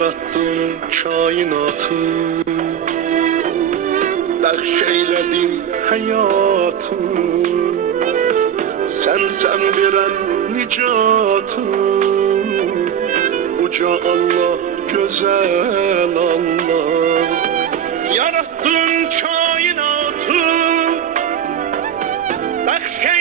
yarattın kainatı, bəxş eylədin həyatı. Sən verən nicatı, uca Allah, gözəl Allah. Yarattın kainatı, bəxş